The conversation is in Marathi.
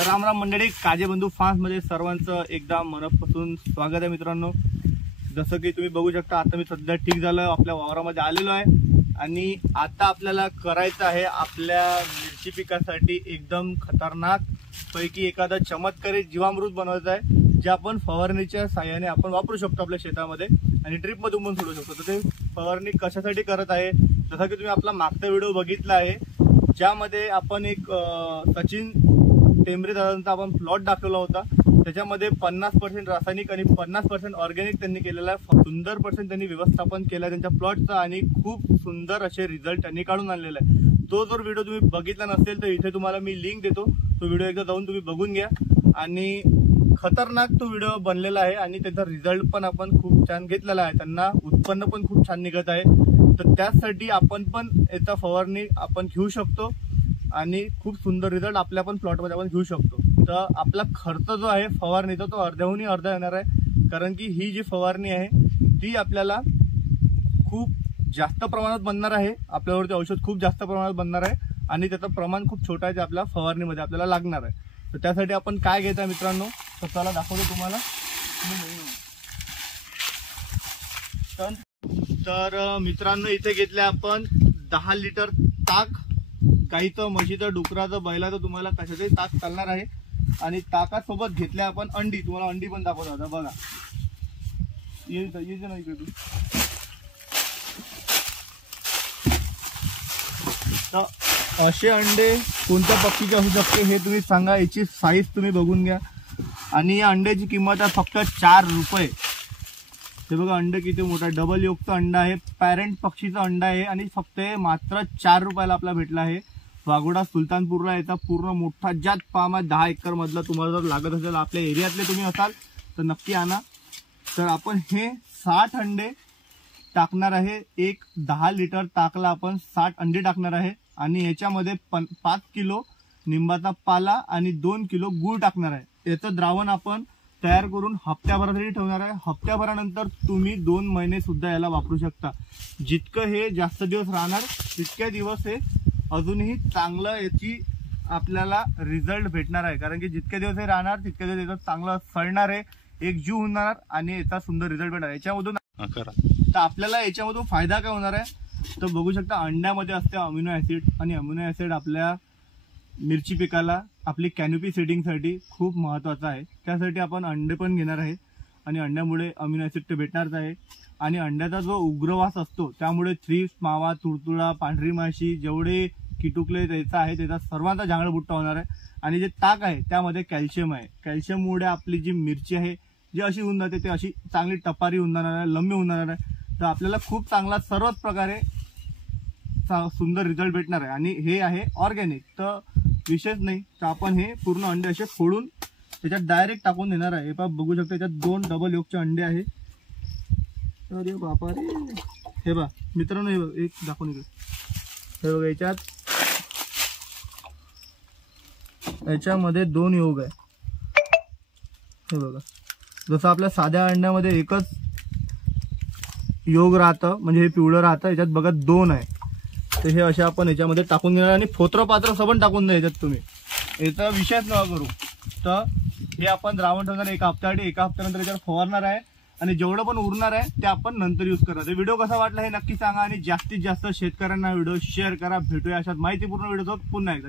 तर राम राम मंडळी, काजेबंधू फार्म्स मध्ये सर्वांचं एकदा मनपासून स्वागत आहे मित्रांनो। जसं की तुम्ही बघू शकता, आता मी सध्या ठीक झालोय, आपल्या वावरामध्ये आलेलो आहे आणि आता आपल्याला करायचं आहे आपल्या मिरची पिकासाठी एकदम खतरनाक पैकी एखादा चमत्कारी जीवामृत बनवायचं आहे, जे आपण फवारणीच्या साहाय्याने आपण वापरू शकतो आपल्या शेतामध्ये आणि ड्रिप मधून पण सोडू शकतो। तर ते फवारणी कशासाठी करत आहे, जसं की तुम्ही आपला मागचा व्हिडिओ बघितला आहे, ज्यामध्ये आपण एक सचिन टेंबरे दादांचा आपण प्लॉट दाखवला होता। त्याच्यामध्ये 50% रासायनिक आणि 50% ऑर्गॅनिक त्यांनी केलेला आहे। सुंदर त्यांनी व्यवस्थापन केलं त्यांच्या प्लॉटचं आणि खूप सुंदर असे रिझल्ट त्यांनी काढून आणलेला आहे। तो जर व्हिडिओ तुम्ही बघितला नसेल तर इथे तुम्हाला मी लिंक देतो, तो व्हिडिओ एकदा जाऊन तुम्ही बघून घ्या। आणि खतरनाक तो व्हिडिओ बनलेला आहे आणि त्याचा रिझल्ट पण आपण खूप छान घेतलेला आहे, त्यांना उत्पन्न पण खूप छान निघत आहे। तर त्यासाठी आपण पण याचा फवारणी आपण घेऊ शकतो आणि खूप सुंदर रिझल्ट आपल्या पण प्लॉटमध्ये आपण घेऊ शकतो। तर आपला खर्च जो आहे फवारणीचा तो अर्ध्याहून अर्धा येणार आहे, कारण की ही जी फवारणी आहे ती आपल्याला खूप जास्त प्रमाणात बनणार आहे, आपल्यावरती औषध खूप जास्त प्रमाणात बनणार आहे आणि त्याचं प्रमाण खूप छोटं आहे जे आपल्या फवारणीमध्ये आपल्याला लागणार आहे। तर त्यासाठी आपण काय घ्यायचं मित्रांनो, तर चला दाखवतो तुम्हाला। तर मित्रांनो, इथे घेतले आपण 10 लिटर ताक, गाईचं, म्हशीचं, डुकराचं, बैलाचं, तुम्हाला कशाचंही ताक चालणार आहे। आणि ताकासोबत घेतल्या आपण अंडी, तुम्हाला अंडी पण दाखवतो आता बघा। ये ना इकडे। तर असे अंडे कोणत्या पक्षीचे असू शकते हे तुम्ही सांगा, याची साईज तुम्ही बघून घ्या। आणि या अंड्याची किंमत आहे फक्त 4 रुपये। हे बघा अंडे किती मोठा, डबल योगचा अंडा आहे, पॅरेंट पक्षीचा अंडा आहे आणि फक्त मात्र 4 रुपयाला आपला भेटला आहे। वाघोडा सुलतानपूरला याचा पूर्ण मोठा जात फार्म आहे, 10 एकर मधला। तुम्हाला जर लागत असेल, आपल्या एरियातले तुम्ही असाल तर नक्की आणा। तर आपण हे 60 अंडे टाकणार आहे, एक 10 लिटर ताकला आपण 60 अंडे टाकणार आहे आणि याच्यामध्ये 5 किलो निंबाचा पाला आणि 2 किलो गूळ टाकणार आहे। याचं द्रावण आपण तयार करून हप्त्याभरासाठी ठेवणार आहे। हप्त्याभरानंतर तुम्ही 2 महिने सुद्धा याला वापरू शकता। जितकं हे जास्त दिवस राहणार तितक्या दिवस हे अजूनही चांगलं याची आपल्याला रिझल्ट भेटणार आहे, कारण की जितके दिवस हे राहणार तितके दिवस याचं चांगलं सळणार आहे, एक जीव होणार आणि याचा सुंदर रिझल्ट भेटणार। याच्यामधून तर आपल्याला याच्यामधून फायदा काय होणार आहे, तर बघू शकता अंड्यामध्ये असते अमिनो ऍसिड आणि अमिनो ऍसिड आपल्या मिरची पिकाला आपली कॅनोपी सेटिंगसाठी खूप महत्त्वाचं आहे। त्यासाठी आपण अंडे पण घेणार आहे आणि अंड्यामुळे अमिनो ऍसिड ते भेटणारच आहे। आणि अंड्याचा जो उग्रवास असतो त्यामुळे थ्रिप्स, मावा, तुडतुडा, पांढरी माशी, जेवढे किटुकले त्याचा आहे त्याचा सर्वांचा झांगडबुट्टा होणार आहे। आणि जे ताक आहे त्यामध्ये कॅल्शियम आहे, कॅल्शियममुळे आपली जी मिरची आहे जी अशी होऊन जाते ते अशी चांगली टपारी होऊन जाणार आहे, लंबी होऊन जाणार आहे। तर आपल्याला खूप चांगला सर्वच प्रकारे सुंदर रिझल्ट भेटणार आहे आणि हे आहे ऑर्गॅनिक। तर विशेष नाही, तर आपण हे पूर्ण अंडे असे फोडून त्याच्यात डायरेक्ट टाकून देणार आहे। हे बघू शकता, याच्यात 2 डबल योगचे अंडे आहे। अरे बापा रे, हे बघा मित्रांनो, हे बघा एक दाखवून इकडे, हे बघा याच्यामध्ये 2 योग आहे। हे बघा, जसं आपल्या साध्या अंड्यामध्ये एकच योग राहतं, म्हणजे हे पिवळं राहतं, याच्यात बघा 2 आहे। तर हे असे आपण याच्यामध्ये टाकून देणार आणि फोत्र पात्र सबन टाकून द्या याच्यात तुम्ही, याचा विषयच नका करू। तर हे आपण द्रावण ठेवणार एका हप्त्यासाठी, एका हप्त्यानंतर याच्यावर फवारणार आहे आणि जेवढं पण उरणार आहे ते आपण नंतर यूज करणार। व्हिडिओ कसा वाटला हे नक्की सांगा आणि जास्तीत जास्त शेतकऱ्यांना व्हिडिओ शेअर करा। भेटूया अशाच माहितीपूर्ण व्हिडिओ पुन्हा एकदा।